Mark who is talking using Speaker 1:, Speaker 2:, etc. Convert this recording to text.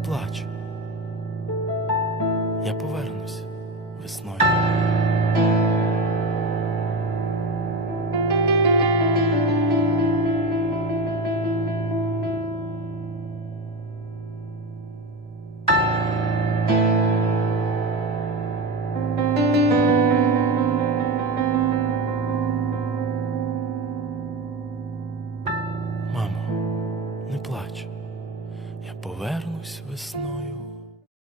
Speaker 1: плач. Я повернусь весною. Мамо, не плач, повернусь весною.